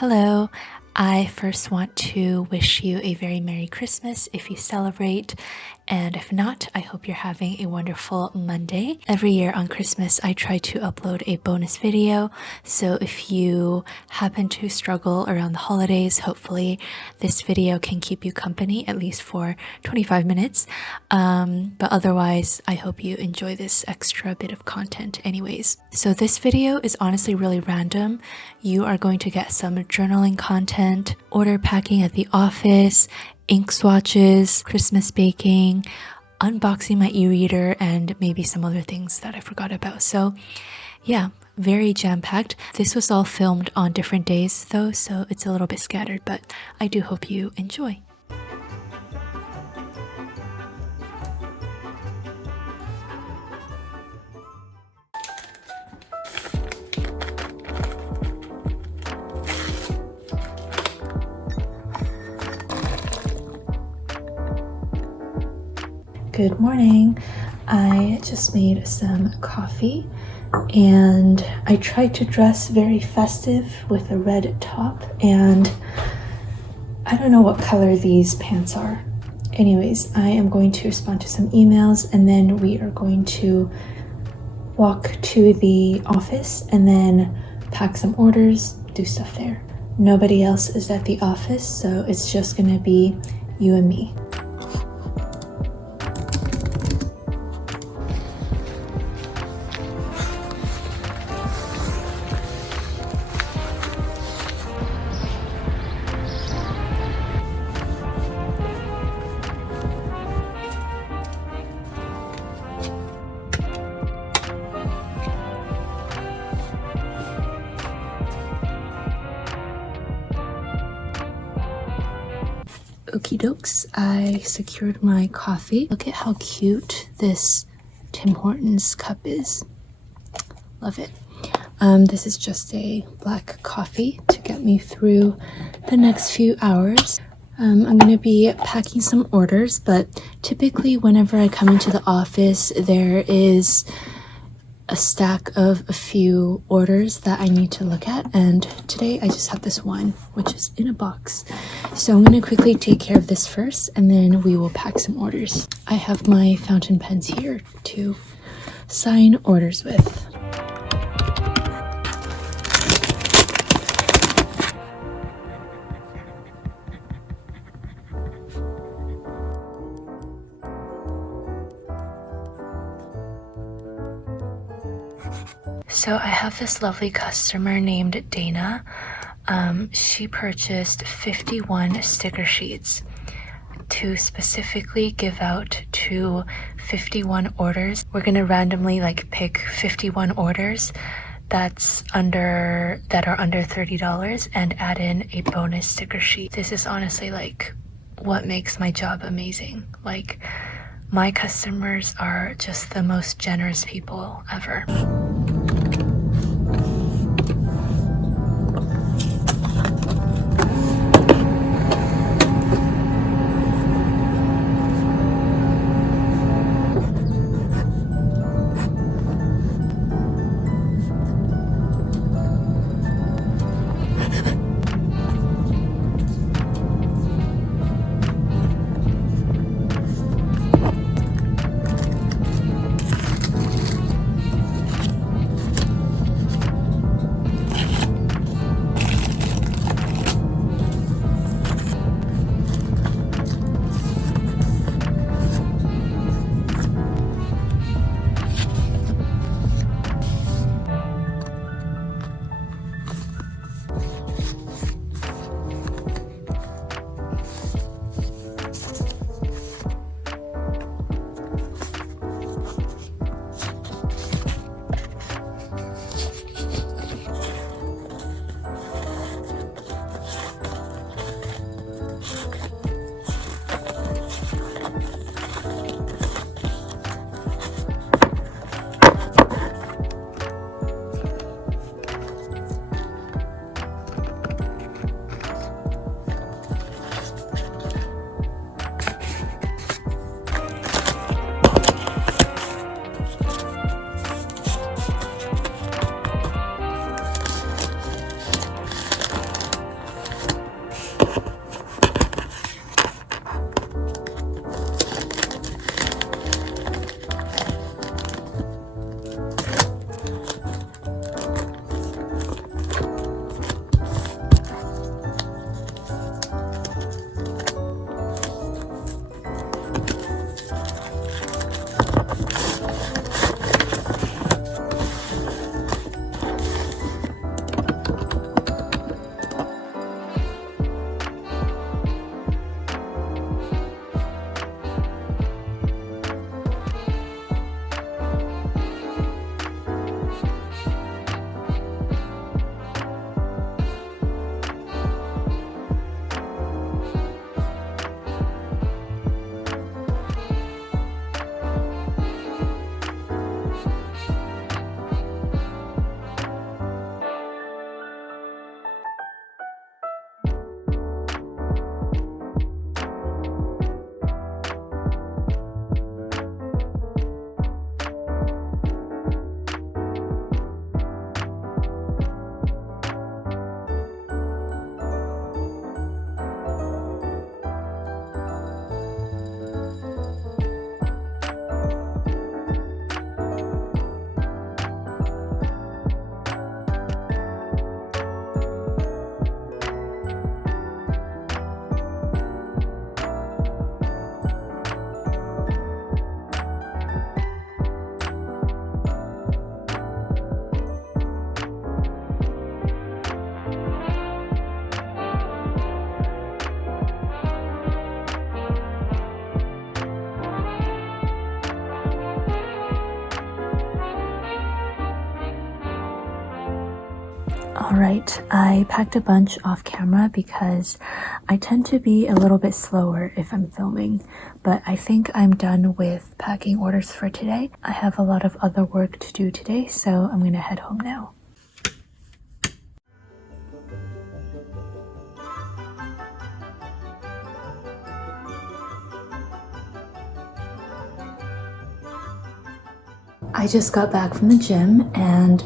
Hello, I first want to wish you a very Merry Christmas if you celebrate, and if not, I hope you're having a wonderful Monday. Every year on Christmas, I try to upload a bonus video, so if you happen to struggle around the holidays, hopefully this video can keep you company, at least for 25 minutes. But otherwise, I hope you enjoy this extra bit of content anyways. So this video is honestly really random. You are going to get some journaling content, order packing at the office, ink swatches, Christmas baking, unboxing my e-reader, and maybe some other things that I forgot about. So yeah, very jam-packed. This was all filmed on different days though, so it's a little bit scattered, but I do hope you enjoy. Good morning. I just made some coffee and I tried to dress very festive with a red top, and I don't know what color these pants are. Anyways, I am going to respond to some emails and then we are going to walk to the office and then pack some orders, do stuff there. Nobody else is at the office, so it's just gonna be you and me. Okie dokes, I secured my coffee. Look at how cute this Tim Hortons cup is. Love it. This is just a black coffee to get me through the next few hours. I'm going to be packing some orders, but typically whenever I come into the office, there is a stack of a few orders that I need to look at, and today I just have this one, which is in a box. So I'm going to quickly take care of this first, and then we will pack some orders. I have my fountain pens here to sign orders with. So I have this lovely customer named Dana. She purchased 51 sticker sheets to specifically give out to 51 orders. We're gonna randomly pick 51 orders that are under $30 and add in a bonus sticker sheet. This is honestly what makes my job amazing. My customers are just the most generous people ever. Alright, I packed a bunch off camera because I tend to be a little bit slower if I'm filming, but I think I'm done with packing orders for today. I have a lot of other work to do today, so I'm gonna head home now. I just got back from the gym and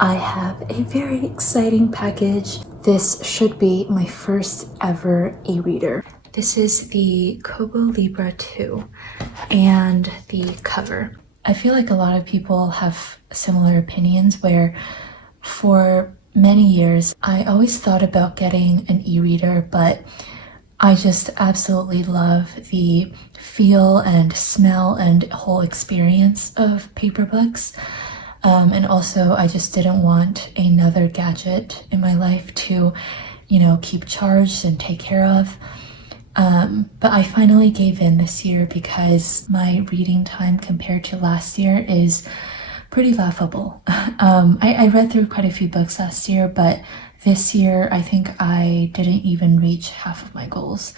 I have a very exciting package. This should be my first ever e-reader. This is the Kobo Libra 2 and the cover. I feel like a lot of people have similar opinions where for many years I always thought about getting an e-reader, but I just absolutely love the feel and smell and whole experience of paper books. And also I just didn't want another gadget in my life to, keep charged and take care of. But I finally gave in this year because my reading time compared to last year is pretty laughable. I read through quite a few books last year, but this year I think I didn't even reach half of my goals.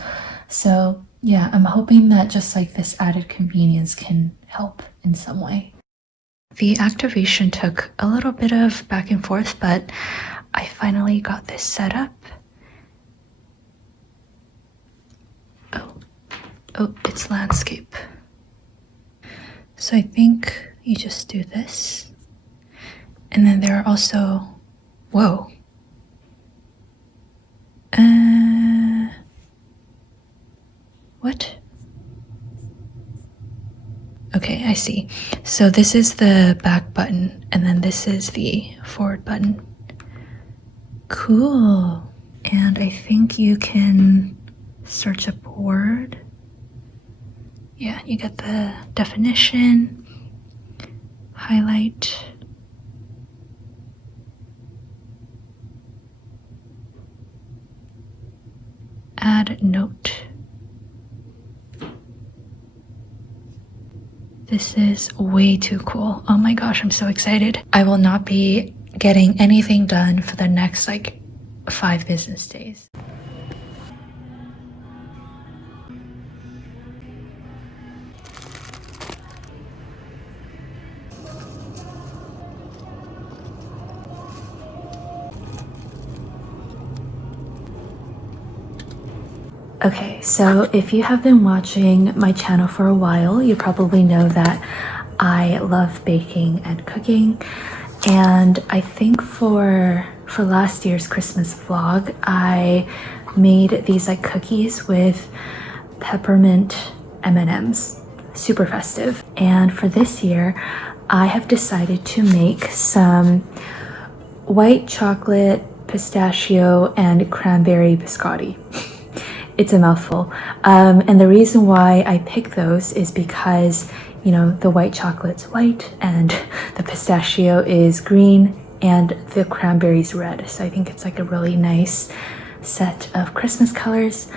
So yeah, I'm hoping that just like this added convenience can help in some way. The activation took a little bit of back and forth, but I finally got this set up. Oh, it's landscape. So I think you just do this. And then there are also, whoa. What? Okay, I see. So this is the back button, and then this is the forward button. Cool. And I think you can search up a word. Yeah, you get the definition, highlight, add note. This is way too cool. Oh my gosh, I'm so excited. I will not be getting anything done for the next 5 business days. Okay, so if you have been watching my channel for a while, you probably know that I love baking and cooking. And I think for last year's Christmas vlog, I made these cookies with peppermint M&Ms, super festive. And for this year, I have decided to make some white chocolate, pistachio, and cranberry biscotti. It's a mouthful. And the reason why I picked those is because, the white chocolate's white and the pistachio is green and the cranberry's red. So I think it's a really nice set of Christmas colors.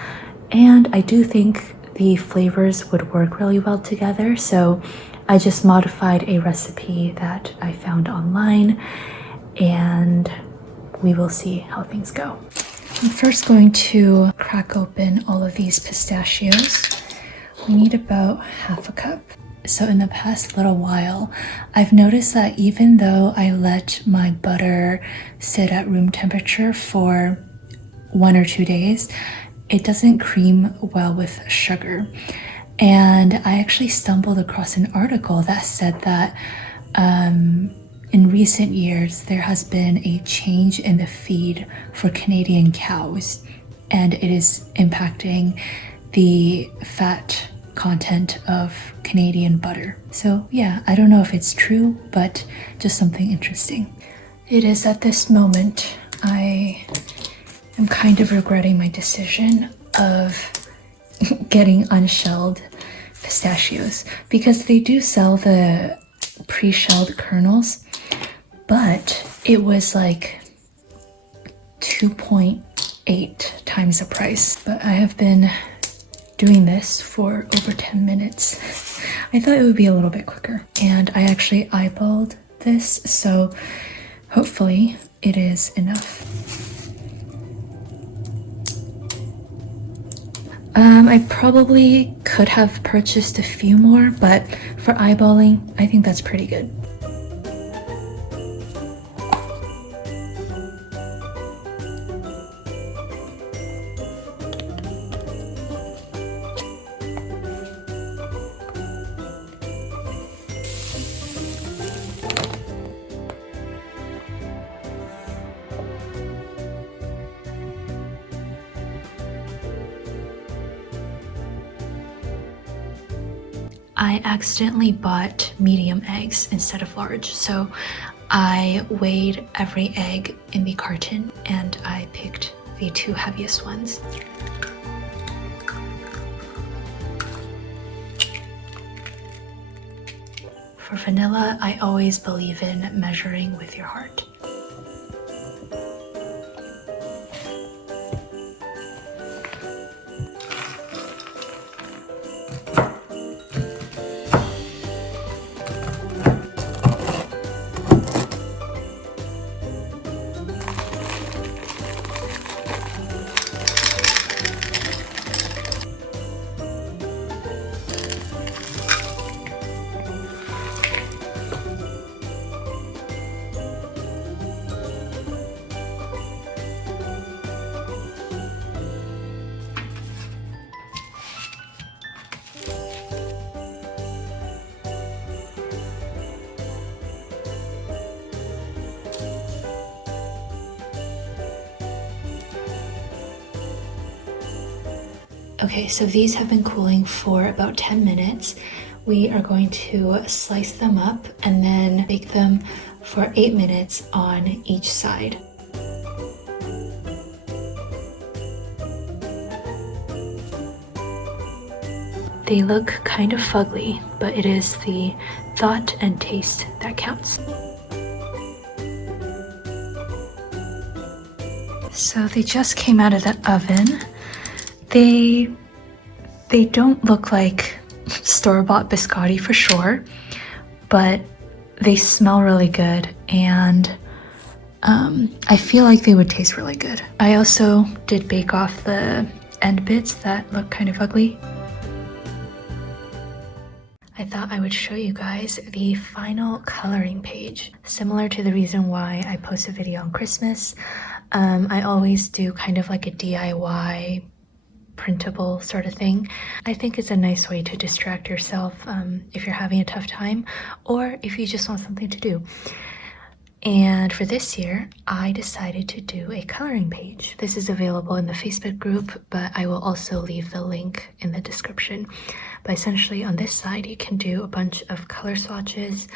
And I do think the flavors would work really well together. So I just modified a recipe that I found online and we will see how things go. I'm first going to crack open all of these pistachios. We need about half a cup. So in the past little while, I've noticed that even though I let my butter sit at room temperature for 1 or 2 days, it doesn't cream well with sugar. And I actually stumbled across an article that said that in recent years, there has been a change in the feed for Canadian cows, and it is impacting the fat content of Canadian butter. So yeah, I don't know if it's true, but just something interesting. It is at this moment I am kind of regretting my decision of getting unshelled pistachios, because they do sell the pre-shelled kernels, but it was 2.8 times the price. But I have been doing this for over 10 minutes. I thought it would be a little bit quicker, and I actually eyeballed this, so hopefully it is enough. I probably could have purchased a few more, but for eyeballing, I think that's pretty good. I accidentally bought medium eggs instead of large, so I weighed every egg in the carton and I picked the 2 heaviest ones. For vanilla, I always believe in measuring with your heart. Okay, so these have been cooling for about 10 minutes. We are going to slice them up and then bake them for 8 minutes on each side. They look kind of fugly, but it is the thought and taste that counts. So they just came out of the oven. They don't look like store-bought biscotti for sure, but they smell really good, and I feel like they would taste really good. I also did bake off the end bits that look kind of ugly. I thought I would show you guys the final coloring page. Similar to the reason why I post a video on Christmas, I always do kind of like a DIY printable sort of thing. I think it's a nice way to distract yourself if you're having a tough time or if you just want something to do. And for this year, I decided to do a coloring page. This is available in the Facebook group, but I will also leave the link in the description. But essentially on this side, you can do a bunch of color swatches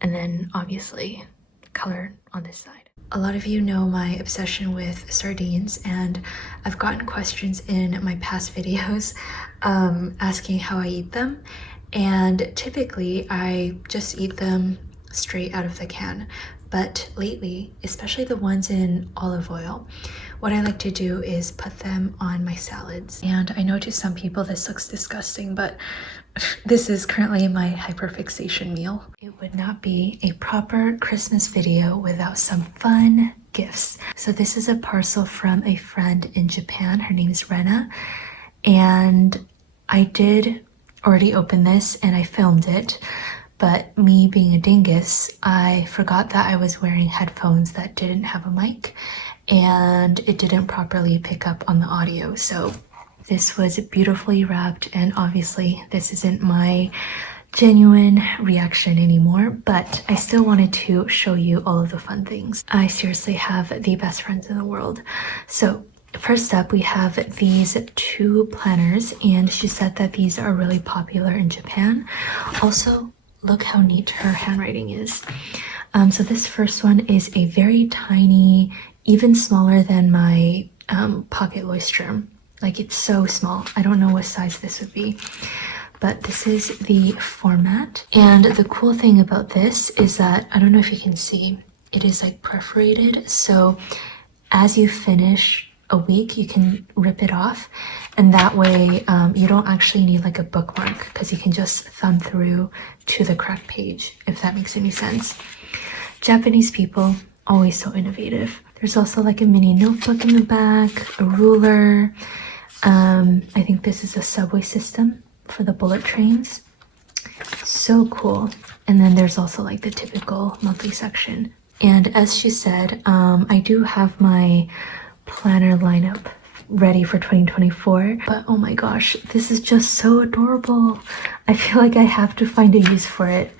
and then obviously color on this side. A lot of you know my obsession with sardines, and I've gotten questions in my past videos asking how I eat them, and typically I just eat them straight out of the can. But lately, especially the ones in olive oil, what I like to do is put them on my salads. And I know to some people this looks disgusting, but this is currently my hyperfixation meal. It would not be a proper Christmas video without some fun gifts. So this is a parcel from a friend in Japan. Her name is Rena. And I did already open this and I filmed it. But me being a dingus, I forgot that I was wearing headphones that didn't have a mic, and it didn't properly pick up on the audio. So this was beautifully wrapped, and obviously this isn't my genuine reaction anymore, but I still wanted to show you all of the fun things. I seriously have the best friends in the world. So first up, we have these 2 planners, and she said that these are really popular in Japan. Also, look how neat her handwriting is. So this first one is a very tiny, even smaller than my pocket Leuchtturm. Like, it's so small. I don't know what size this would be. But this is the format. And the cool thing about this is that, I don't know if you can see, it is like perforated. So as you finish a week, you can rip it off, and that way you don't actually need like a bookmark, because you can just thumb through to the correct page, if that makes any sense. Japanese people always so innovative. There's also like a mini notebook in the back, a ruler. I think this is a subway system for the bullet trains. So cool. And then there's also like the typical monthly section. And as she said, I do have my planner lineup ready for 2024, but oh my gosh, this is just so adorable. I feel like I have to find a use for it.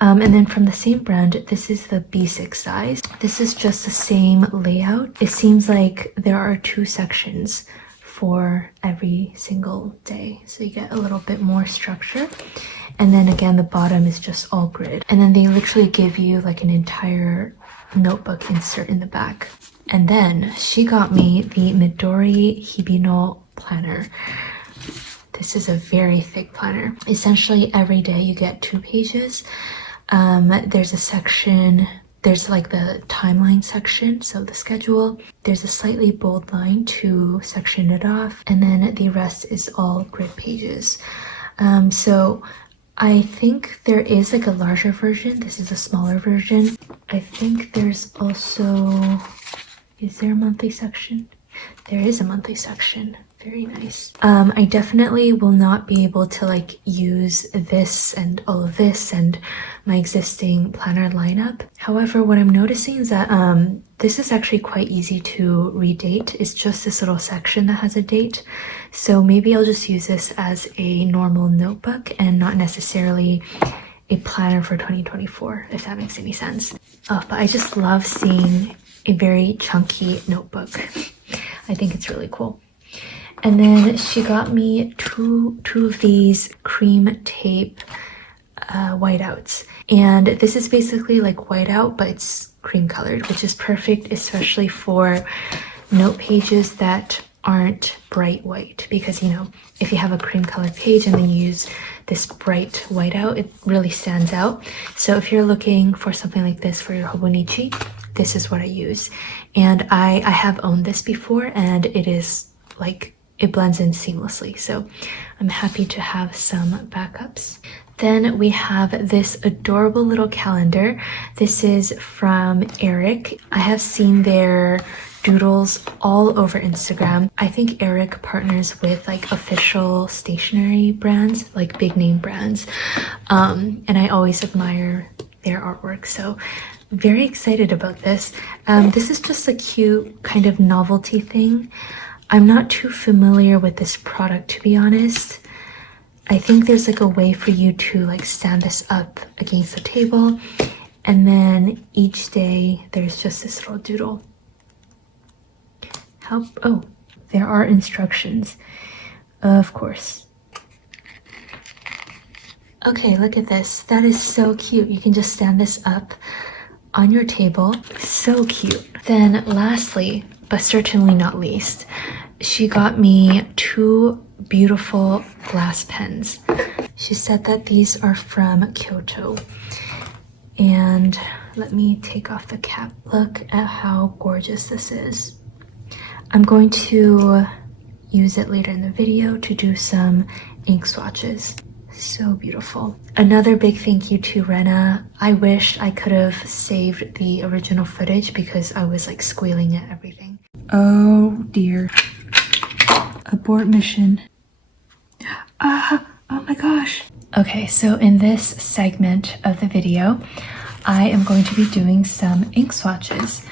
And then from the same brand, this is the B6 size. This is just the same layout. It seems like there are 2 sections for every single day, so you get a little bit more structure. And then again, the bottom is just all grid. And then they literally give you like an entire notebook insert in the back. And then she got me the Midori Hibino planner. This is a very thick planner. Essentially every day you get 2 pages. There's a section, there's like the timeline section, so the schedule. There's a slightly bold line to section it off, and then the rest is all grid pages. So I think there is like a larger version. This is a smaller version. I think there's also, is there a monthly section? There is a monthly section. Very nice. I definitely will not be able to like use this and all of this and my existing planner lineup. However, what I'm noticing is that this is actually quite easy to redate. It's just this little section that has a date. So maybe I'll just use this as a normal notebook and not necessarily a planner for 2024, if that makes any sense. Oh, but I just love seeing a very chunky notebook. I think it's really cool. And then she got me two of these cream tape whiteouts. And this is basically like whiteout, but it's cream colored, which is perfect, especially for note pages that aren't bright white. Because, you know, if you have a cream colored page and then you use this bright whiteout, it really stands out. So if you're looking for something like this for your Hobonichi, this is what I use. And I have owned this before, and it is like, it blends in seamlessly, so I'm happy to have some backups. Then we have this adorable little calendar. This is from Eric. I have seen their doodles all over Instagram. I think Eric partners with like official stationery brands, like big name brands, and I always admire their artwork, so very excited about this. This is just a cute kind of novelty thing. I'm not too familiar with this product, to be honest. I think there's like a way for you to like stand this up against the table, and then each day there's just this little doodle. Oh, there are instructions, of course. Okay, look at this. That is so cute. You can just stand this up on your table. So cute. Then lastly, but certainly not least, she got me 2 beautiful glass pens. She said that these are from Kyoto. And let me take off the cap. Look at how gorgeous this is. I'm going to use it later in the video to do some ink swatches. So beautiful. Another big thank you to Rena. I wish I could have saved the original footage because I was like squealing at everything. Oh dear. Abort mission. Oh my gosh. Okay, so in this segment of the video, I am going to be doing some ink swatches.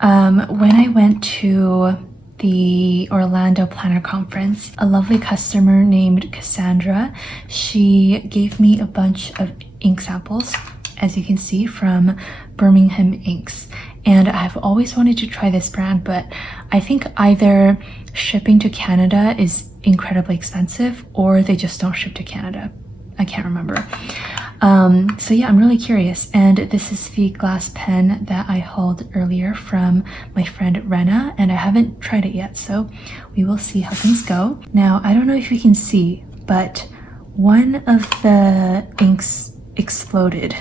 When I went to the Orlando Planner Conference, a lovely customer named Cassandra, she gave me a bunch of ink samples, as you can see, from Birmingham Inks. And I've always wanted to try this brand, but I think either shipping to Canada is incredibly expensive or they just don't ship to Canada. I can't remember. So yeah, I'm really curious. And this is the glass pen that I hauled earlier from my friend Rena, and I haven't tried it yet, so we will see how things go. Now, I don't know if you can see, but one of the inks exploded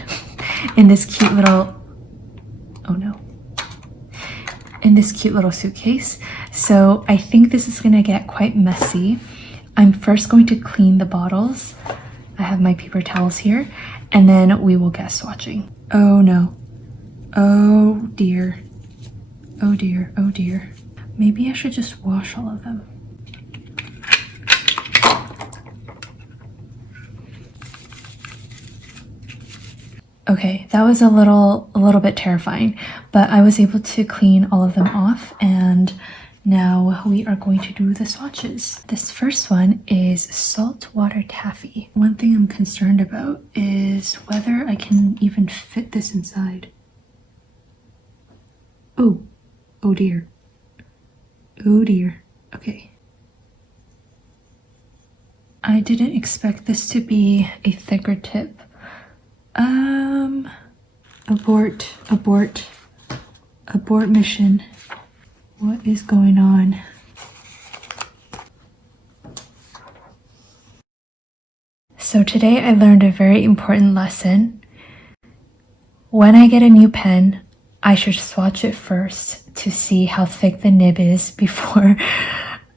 in this cute little, oh no, in this cute little suitcase. So I think this is gonna get quite messy. I'm first going to clean the bottles. I have my paper towels here, and then we will get swatching. Oh no. Oh dear. Oh dear, oh dear. Maybe I should just wash all of them. Okay, that was a little bit terrifying, but I was able to clean all of them off, and now we are going to do the swatches. This first one is saltwater taffy. One thing I'm concerned about is whether I can even fit this inside. Oh, oh dear. Oh dear. Okay. I didn't expect this to be a thicker tip. Abort mission. What is going on? So today I learned a very important lesson. When I get a new pen, I should swatch it first to see how thick the nib is before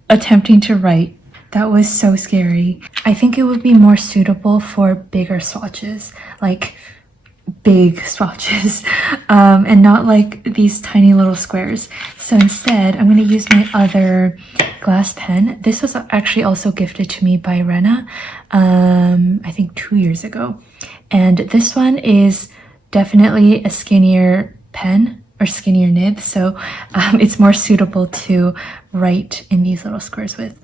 attempting to write. That was so scary. I think it would be more suitable for bigger swatches, like big swatches, and not like these tiny little squares. So instead, I'm going to use my other glass pen. This was actually also gifted to me by Rena, I think 2 years ago. And this one is definitely a skinnier pen or skinnier nib, so it's more suitable to write in these little squares with.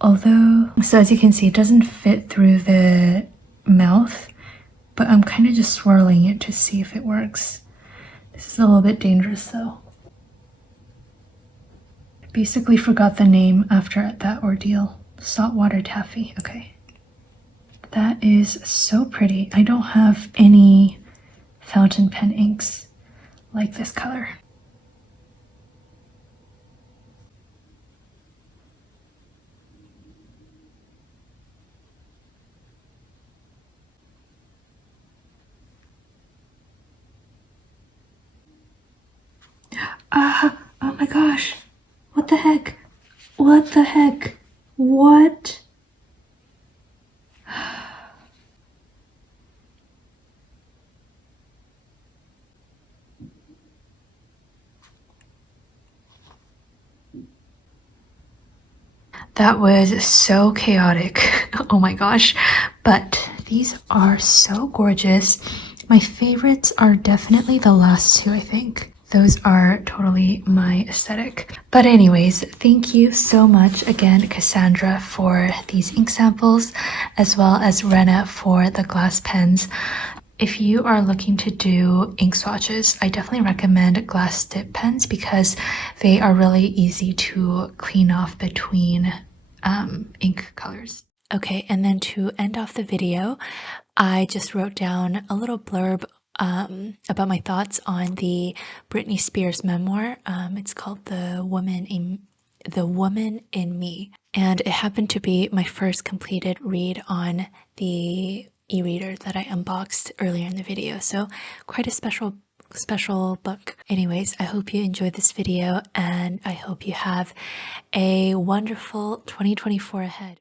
Although, so as you can see, it doesn't fit through the mouth, but I'm kind of just swirling it to see if it works. This is a little bit dangerous though. I basically forgot the name after that ordeal. Saltwater taffy, okay. That is so pretty. I don't have any fountain pen inks like this color. Oh my gosh. What the heck? What the heck? What? That was so chaotic. Oh my gosh. But these are so gorgeous. My favorites are definitely the last two, I think. Those are totally my aesthetic. But anyways, thank you so much again, Cassandra, for these ink samples, as well as Rena for the glass pens. If you are looking to do ink swatches, I definitely recommend glass dip pens because they are really easy to clean off between ink colors. Okay, and then to end off the video, I just wrote down a little blurb about my thoughts on the Britney Spears memoir. It's called The Woman in Me, and it happened to be my first completed read on the e-reader that I unboxed earlier in the video, so quite a special book. Anyways, I hope you enjoyed this video, and I hope you have a wonderful 2024 ahead.